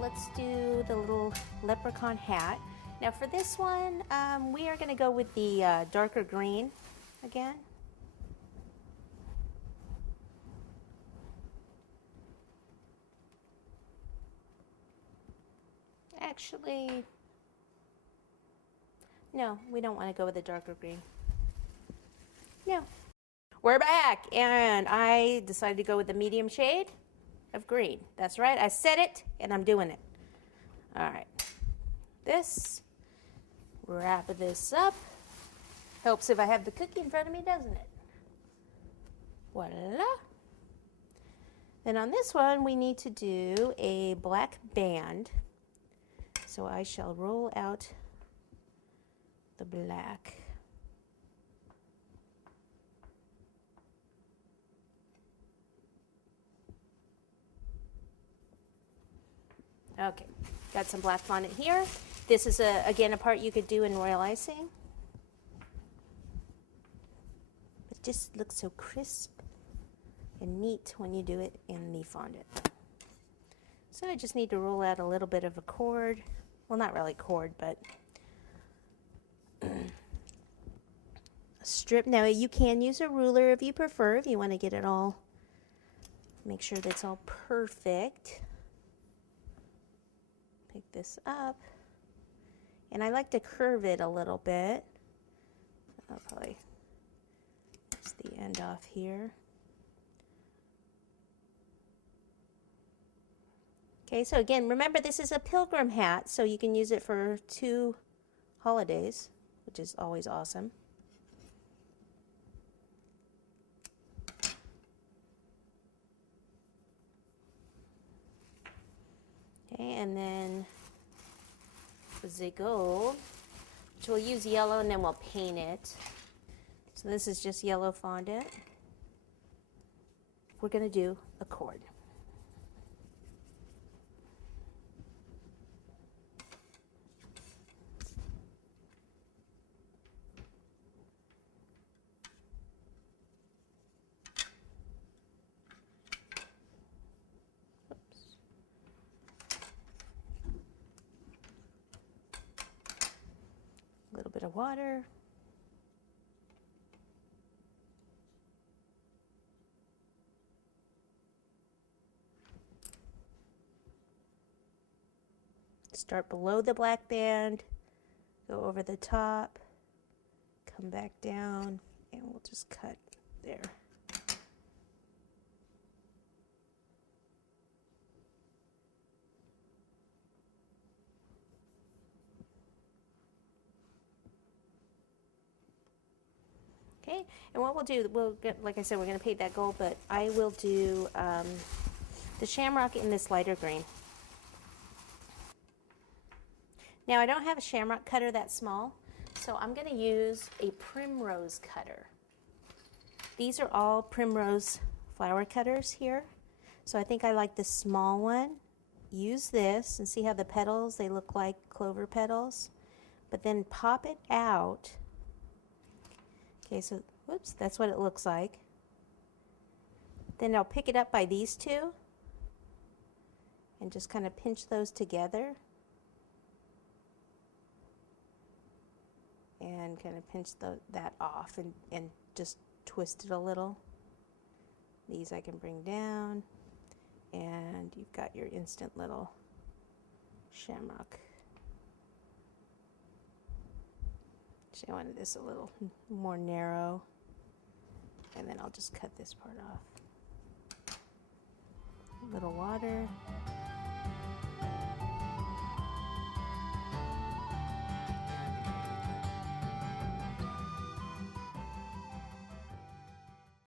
Let's do the little leprechaun hat. Now for this one, we are going to go with the darker green again. Actually, no, we don't want to go with the darker green. No. We're back, and I decided to go with the medium shade of green. That's right, I said it, and I'm doing it. All right. This, wrap this up. Helps if I have the cookie in front of me, doesn't it? Voila. Then on this one, we need to do a black band. So I shall roll out the black. Okay, got some black fondant here. This is, again, a part you could do in royal icing. It just looks so crisp and neat when you do it in the fondant. So I just need to roll out a little bit of a cord. Well, not really cord, but a strip. Now you can use a ruler if you prefer, if you want to get it all, make sure that's all perfect. Pick this up. And I like to curve it a little bit. I'll probably take the end off here. Okay, so again, remember this is a pilgrim hat, so you can use it for 2 holidays, which is always awesome. Okay, and then the gold, which we'll use yellow and then we'll paint it. So this is just yellow fondant. We're going to do a cord. A little bit of water. Start below the black band, go over the top, come back down, and we'll just cut there. Okay, and what we'll do, we'll get, like I said, we're going to paint that gold, but I will do the shamrock in this lighter green. Now I don't have a shamrock cutter that small, so I'm going to use a primrose cutter. These are all primrose flower cutters here, so I think I like the small one. Use this and see how the petals, they look like clover petals, but then pop it out. Okay, so, whoops, that's what it looks like. Then I'll pick it up by these two and just kind of pinch those together and kind of pinch that off and just twist it a little. These I can bring down, and you've got your instant little shamrock. I wanted this a little more narrow, and then I'll just cut this part off. A little water.